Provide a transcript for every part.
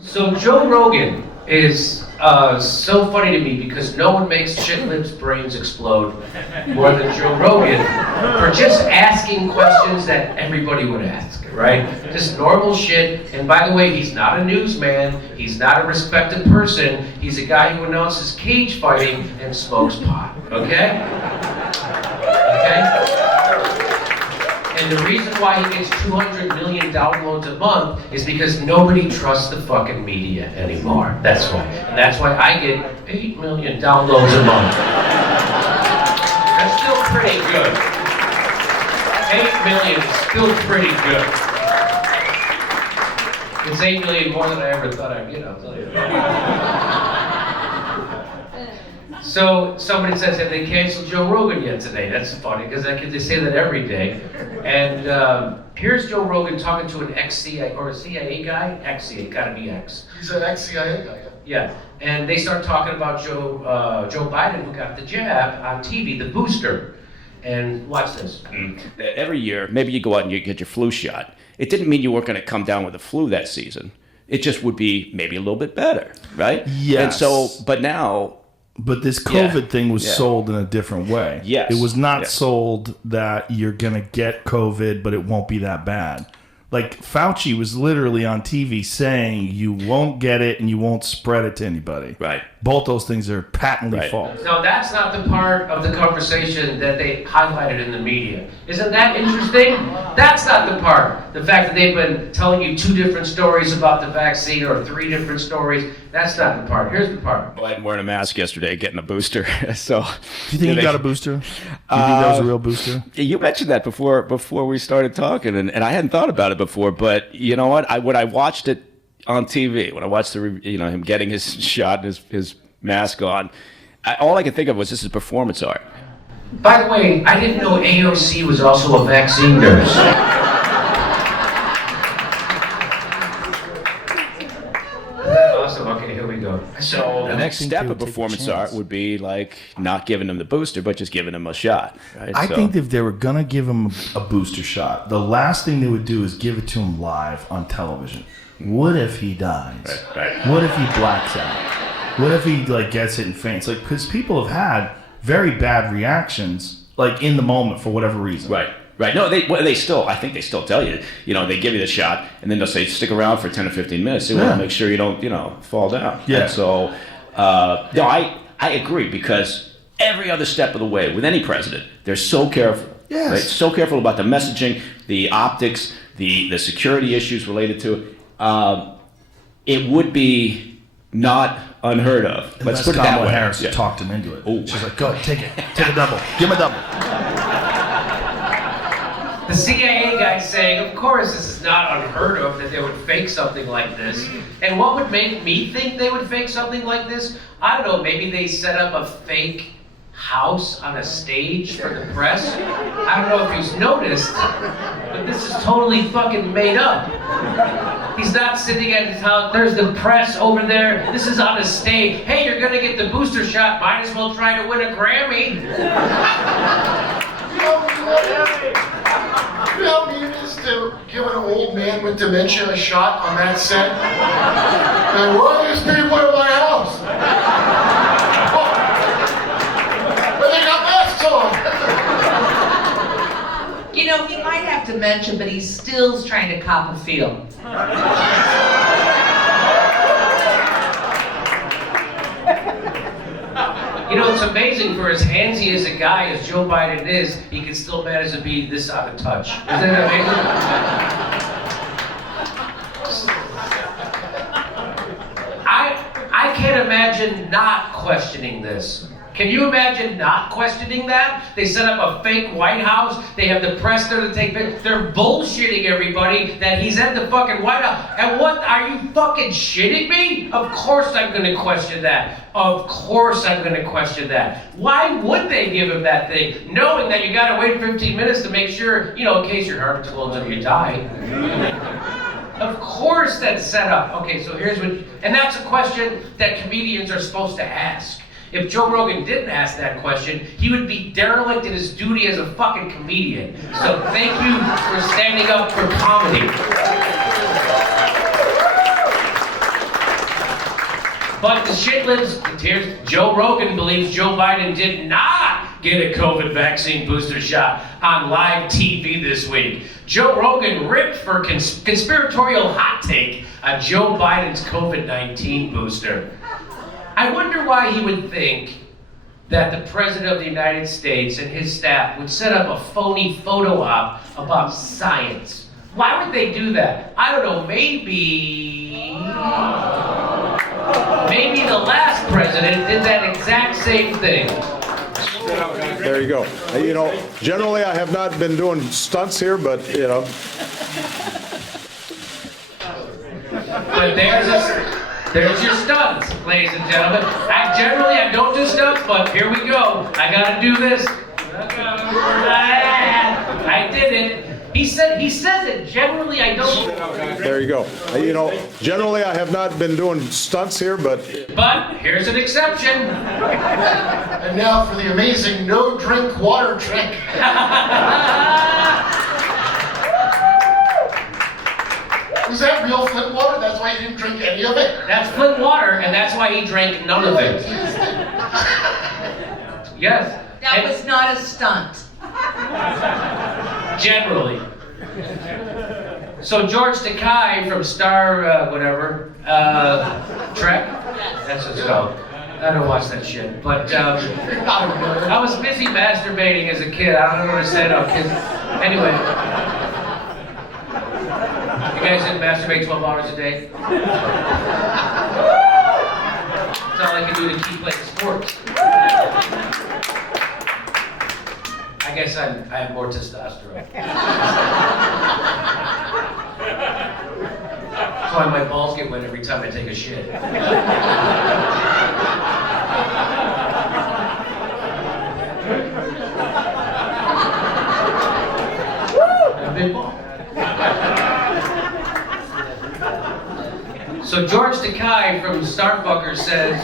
So Joe Rogan is so funny to me because no one makes Shit Lips' brains explode more than Joe Rogan for just asking questions that everybody would ask, right? Just normal shit. And by the way, he's not a newsman. He's not a respected person. He's a guy who announces cage fighting and smokes pot, okay? Okay? And the reason why he gets 200 million downloads a month is because nobody trusts the fucking media anymore. That's why. And that's why I get 8 million downloads a month. That's still pretty good. 8 million is still pretty good. It's 8 million more than I ever thought I'd get, I'll tell you. So somebody says, have they canceled Joe Rogan yet today? That's funny, because they say that every day. And here's Joe Rogan talking to an ex-CIA, or a CIA guy? Ex-CIA, gotta be ex. He's an ex-CIA guy, yeah. And they start talking about Joe Biden, who got the jab on TV, the booster. And watch this. Every year, maybe you go out and you get your flu shot. It didn't mean you weren't going to come down with the flu that season. It just would be maybe a little bit better, right? Yes. And so, but now... But this COVID thing was sold in a different way. Yes. It was not sold that you're going to get COVID, but it won't be that bad. Like, Fauci was literally on TV saying you won't get it and you won't spread it to anybody. Right. Both those things are patently false. No, that's not the part of the conversation that they highlighted in the media. Isn't that interesting? That's not the part. The fact that they've been telling you 2 different stories about the vaccine or 3 different stories, that's not the part. Here's the part. Well, I hadn't worn a mask yesterday getting a booster. So, do you think you got a booster? Do you think that was a real booster? You mentioned that before we started talking, and I hadn't thought about it before, but you know what? When I watched it on TV, when I watched him getting his shot and his mask on, all I could think of was this is performance art. By the way, I didn't know AOC was also a vaccine nurse. Awesome. Okay, here we go. So the next step of performance art would be like not giving him the booster, but just giving him a shot. Right? I think if they were gonna give him a booster shot, the last thing they would do is give it to him live on television. What if he dies? Right. What if he blacks out? What if he gets hit and faints? Because people have had very bad reactions, in the moment for whatever reason. Right. No, I think they still tell you. They give you the shot, and then they'll say stick around for 10 or 15 minutes. They want to make sure you don't, fall down. Yeah. And so, I agree, because every other step of the way with any president, they're so careful. Yes. Right? So careful about the messaging, the optics, the security issues related to it. It would be not unheard of. Let's put it that way. Harris talked him into it. Ooh. She's like, go ahead, take it. Take a double. Give him a double. the CIA guy's saying, of course this is not unheard of that they would fake something like this. And what would make me think they would fake something like this? I don't know, maybe they set up a fake house on a stage for the press. I don't know if he's noticed, but this is totally fucking made up. He's not sitting at his house. There's the press over there. This is on a stage. Hey, you're gonna get the booster shot. Might as well try to win a Grammy. You know how mean it is to give an old man with dementia a shot on that set? And why are these people in my house? But they got masks on. You know, he might have dementia, but he's still trying to cop a feel. You know, it's amazing for as handsy as a guy as Joe Biden is, he can still manage to be this out of touch. Isn't that amazing? I can't imagine not questioning this. Can you imagine not questioning that? They set up a fake White House. They have the press there to take pictures. They're bullshitting everybody that he's at the fucking White House. And what, are you fucking shitting me? Of course I'm gonna question that. Of course I'm gonna question that. Why would they give him that thing? Knowing that you gotta wait 15 minutes to make sure, you know, in case your heart explodes and you die. Of course that's set up. Okay, so here's what, and that's a question that comedians are supposed to ask. If Joe Rogan didn't ask that question, he would be derelict in his duty as a fucking comedian. So thank you for standing up for comedy. But the shit lives, here's Joe Rogan believes Joe Biden did not get a COVID vaccine booster shot on live TV this week. Joe Rogan ripped for conspiratorial hot take on Joe Biden's COVID-19 booster. I wonder why he would think that the President of the United States and his staff would set up a phony photo op about science. Why would they do that? I don't know, maybe the last president did that exact same thing. There you go. You know, generally I have not been doing stunts here, but, you know. But there's your stunts, ladies and gentlemen. I don't do stunts, but here we go. I gotta do this. I did it. He says it. Generally, I don't. There you go. You know, generally I have not been doing stunts here, but here's an exception. And now for the amazing no-drink water trick. Was that real Flint water? That's why you didn't drink any of it? That's Flint water, and that's why he drank none of it. Yes. That was not a stunt. Generally. So George Takei from Star Trek? That's what it's called. I don't watch that shit. But I was busy masturbating as a kid. I don't understand how kids... Anyway. You guys didn't masturbate 12 hours a day? That's all I can do to keep playing sports. I guess I have more testosterone. That's why my balls get wet every time I take a shit. A big ball. So George Takei from Starfucker says,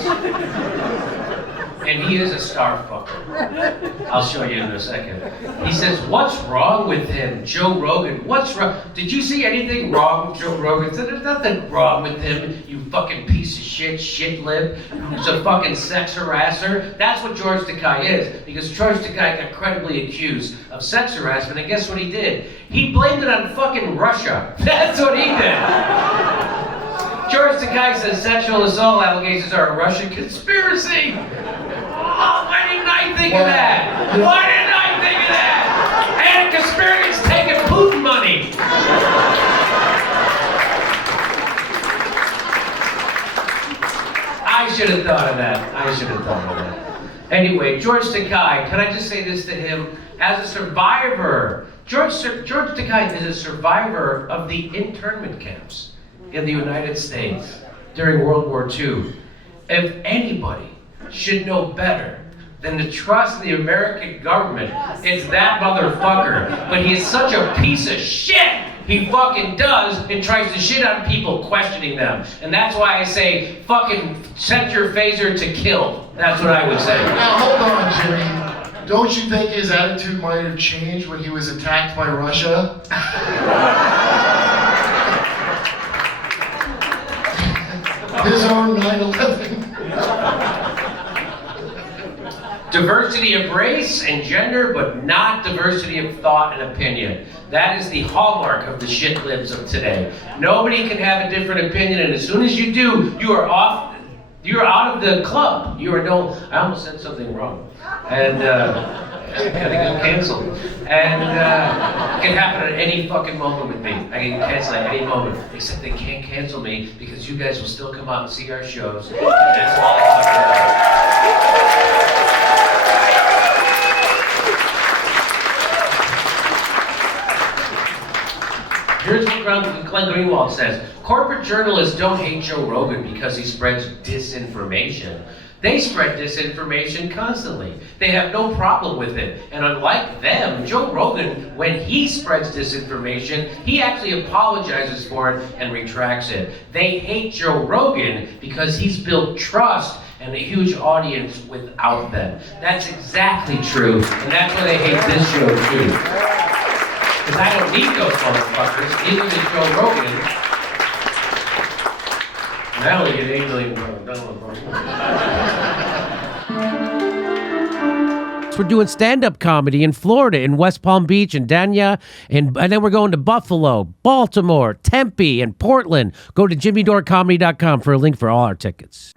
and he is a starfucker. I'll show you in a second. He says, what's wrong with him, Joe Rogan? What's wrong? Did you see anything wrong with Joe Rogan? He said, there's nothing wrong with him, you fucking piece of shit lib. He's a fucking sex harasser. That's what George Takei is, because George Takei got credibly accused of sex harassment, and guess what he did? He blamed it on fucking Russia. That's what he did. George Takei says sexual assault allegations are a Russian conspiracy. Oh, why didn't I think of that? Why didn't I think of that? And conspirators taking Putin money. I should have thought of that. Anyway, George Takei, can I just say this to him? As a survivor, George Takei is a survivor of the internment camps in the United States during World War II. If anybody should know better than to trust the American government, it's that motherfucker. But he is such a piece of shit. He fucking does and tries to shit on people questioning them. And that's why I say, fucking set your phaser to kill. That's what I would say. Now hold on, Jimmy. Don't you think his attitude might have changed when he was attacked by Russia? His own 9/11. Diversity of race and gender, but not diversity of thought and opinion. That is the hallmark of the shit libs of today. Nobody can have a different opinion, and as soon as you do, you are off. You're out of the club. You are no. I almost said something wrong, and gotta get canceled. And it can happen at any fucking moment with me. I can cancel at any moment, except they can't cancel me because you guys will still come out and see our shows. And that's all I fucking know. Here's what Glenn Greenwald says. Corporate journalists don't hate Joe Rogan because he spreads disinformation. They spread disinformation constantly. They have no problem with it. And unlike them, Joe Rogan, when he spreads disinformation, he actually apologizes for it and retracts it. They hate Joe Rogan because he's built trust and a huge audience without them. That's exactly true. And that's why they hate this show too. Because I don't need those motherfuckers, neither does Joe Rogan. Now we get 8 million dollars. We're doing stand-up comedy in Florida, in West Palm Beach and Dania, and then we're going to Buffalo, Baltimore, Tempe, and Portland. Go to jimmydorecomedy.com for a link for all our tickets.